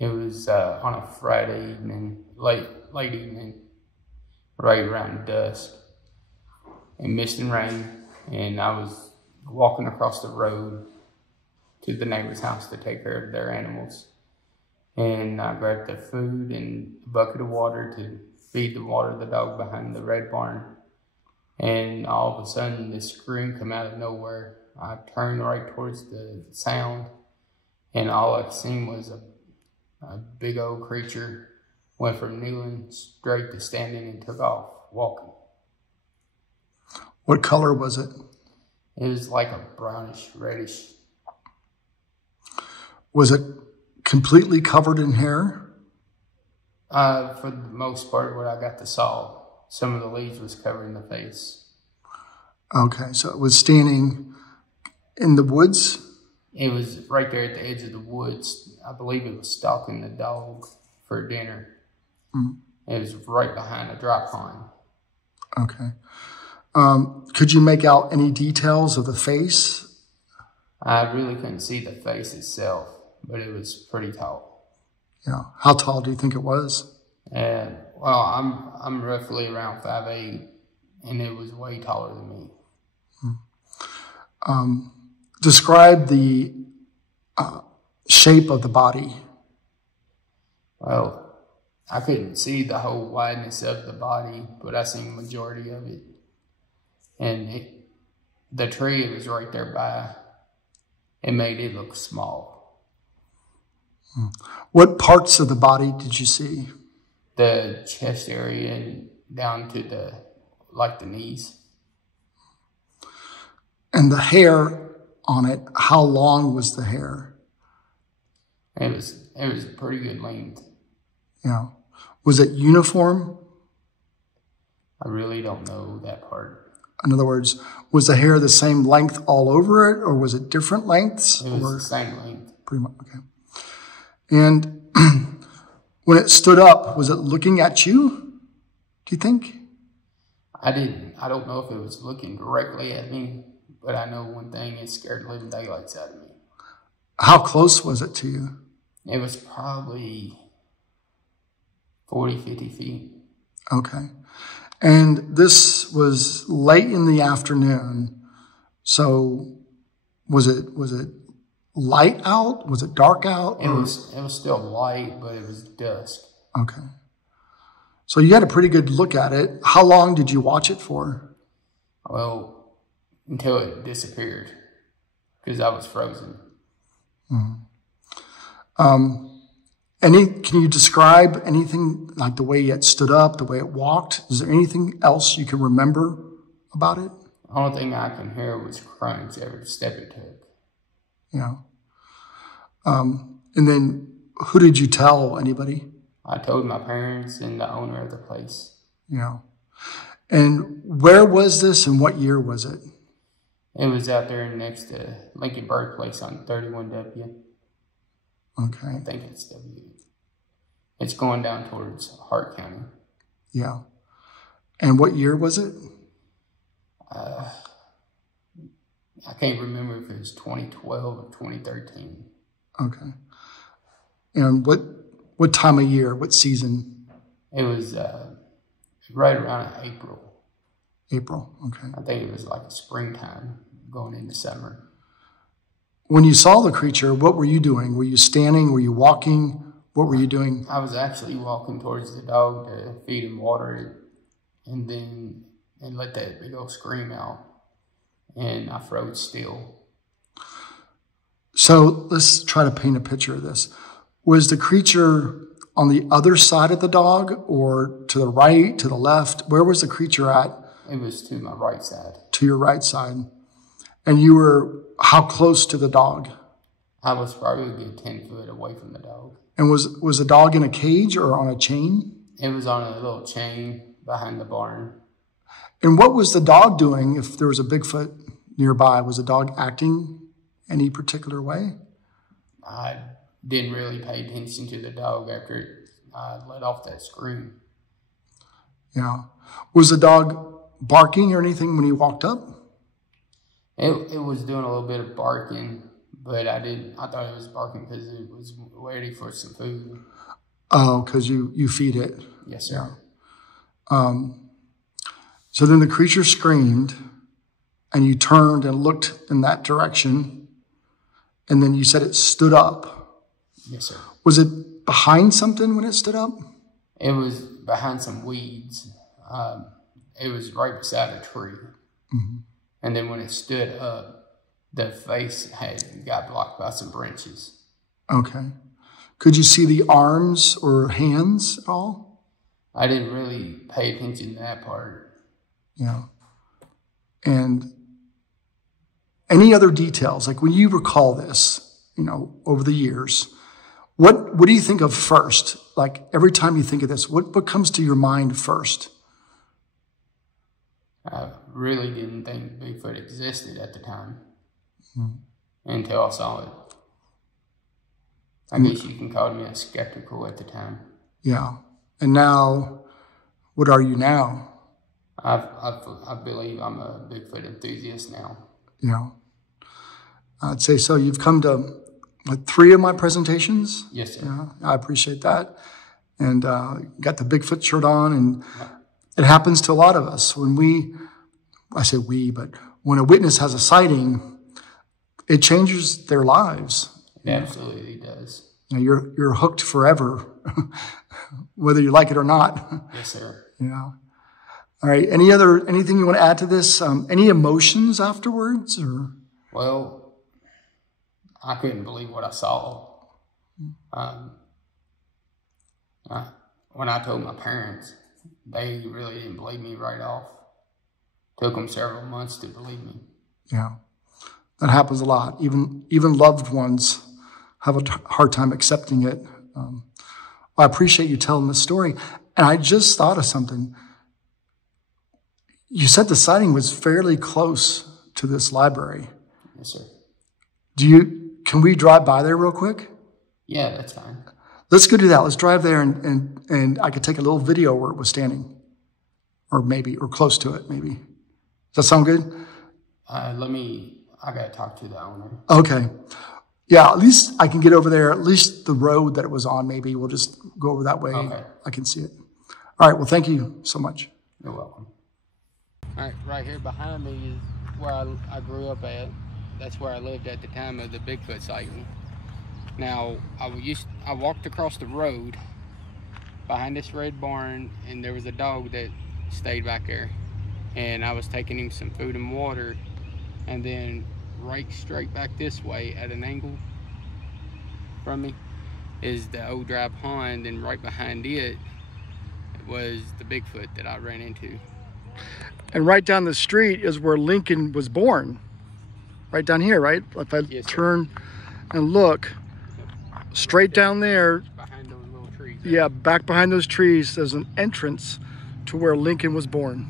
It was on a Friday evening, late evening, right around dusk, in mist and rain, and I was walking across the road to the neighbor's house to take care of their animals. And I grabbed the food and a bucket of water to feed the dog behind the red barn. And all of a sudden, this scream come out of nowhere. I turned right towards the sound, and all I seen was a big old creature went from kneeling straight to standing and took off walking. What color was it? It was like a brownish, reddish. Was it completely covered in hair? For the most part, what I got to saw, some of the leaves was covering the face. Okay, so it was standing in the woods? It was right there at the edge of the woods. I believe it was stalking the dog for dinner. Mm. It was right behind a dry pond. Okay. Could you make out any details of the face? I really couldn't see the face itself, but it was pretty tall. Yeah. How tall do you think it was? Well, I'm roughly around 5'8", and it was way taller than me. Describe the shape of the body. Well, I couldn't see the whole wideness of the body, but I seen the majority of it. And the tree was right there by. It made it look small. What parts of the body did you see? The chest area and down to the knees. And the hair on it, how long was the hair? It was a pretty good length. Yeah. Was it uniform? I really don't know that part. In other words, was the hair the same length all over it, or was it different lengths? It was the same length. Pretty much, okay. And when it stood up, was it looking at you, do you think? I don't know if it was looking directly at me, but I know one thing, it scared the living daylights out of me. How close was it to you? It was probably 40, 50 feet. Okay. And this was late in the afternoon. So was it light out? Was it dark out? It was still light, but it was dusk. Okay. So you had a pretty good look at it. How long did you watch it for? Well, until it disappeared, because I was frozen. Mm-hmm. Can you describe anything, like the way it stood up, the way it walked? Is there anything else you can remember about it? The only thing I can hear was crunch every step it took. Yeah. And then who did you tell? Anybody? I told my parents and the owner of the place. Yeah. And where was this and what year was it? It was out there next to Lincoln Birthplace on 31W. Okay. I think it's W. It's going down towards Hart County. Yeah. And what year was it? I can't remember if it was 2012 or 2013. Okay. And what time of year, what season? It was right around April. April, okay. I think it was like springtime going into summer. When you saw the creature, what were you doing? Were you standing? Were you walking? What were you doing? I was actually walking towards the dog to feed him water and let that big old scream out. And I froze still. So let's try to paint a picture of this. Was the creature on the other side of the dog or to the right, to the left? Where was the creature at? It was to my right side. To your right side. And you were how close to the dog? I was probably a good 10 foot away from the dog. And was the dog in a cage or on a chain? It was on a little chain behind the barn. And what was the dog doing if there was a Bigfoot nearby? Was the dog acting any particular way? I didn't really pay attention to the dog after I let off that scream. Yeah. Was the dog barking or anything when he walked up? It was doing a little bit of barking, but I thought it was barking because it was ready for some food. Oh, because you feed it. Yes, sir. Yeah. So then the creature screamed, and you turned and looked in that direction, and then you said it stood up. Yes, sir. Was it behind something when it stood up? It was behind some weeds. It was right beside a tree. Mm-hmm. And then when it stood up, the face got blocked by some branches. Okay. Could you see the arms or hands at all? I didn't really pay attention to that part. Yeah. And any other details, like when you recall this, over the years, what do you think of first? Like every time you think of this, what comes to your mind first? I really didn't think Bigfoot existed at the time until I saw it. I guess you can call me a skeptical at the time. Yeah. And now, what are you now? I believe I'm a Bigfoot enthusiast now. Yeah. I'd say so. You've come to 3 of my presentations. Yes, sir. Yeah, I appreciate that. And got the Bigfoot shirt on, and it happens to a lot of us. I say we, but when a witness has a sighting, it changes their lives. It absolutely does. You're hooked forever, whether you like it or not. Yes, sir. Yeah. All right. Anything you want to add to this? Any emotions afterwards, or? Well, I couldn't believe what I saw. When I told my parents, they really didn't believe me right off. Took them several months to believe me. Yeah, that happens a lot. Even loved ones have a hard time accepting it. I appreciate you telling this story. And I just thought of something. You said the sighting was fairly close to this library. Yes, sir. Can we drive by there real quick? Yeah, that's fine. Let's go do that. Let's drive there and I could take a little video where it was standing. Or close to it, maybe. Does that sound good? I gotta talk to the owner. Okay. Yeah, at least I can get over there, at least the road that it was on, maybe. We'll just go over that way. Okay. I can see it. All right, well, thank you so much. You're welcome. All right, right here behind me is where I grew up at. That's where I lived at the time of the Bigfoot sighting. Now, I walked across the road behind this red barn, and there was a dog that stayed back there. And I was taking him some food and water, and then right straight back this way at an angle from me is the old dry pond, and right behind it was the Bigfoot that I ran into. And right down the street is where Lincoln was born. Right down here, right? If I turn and look, straight down there. Behind those little trees. Yeah, back behind those trees, there's an entrance to where Lincoln was born.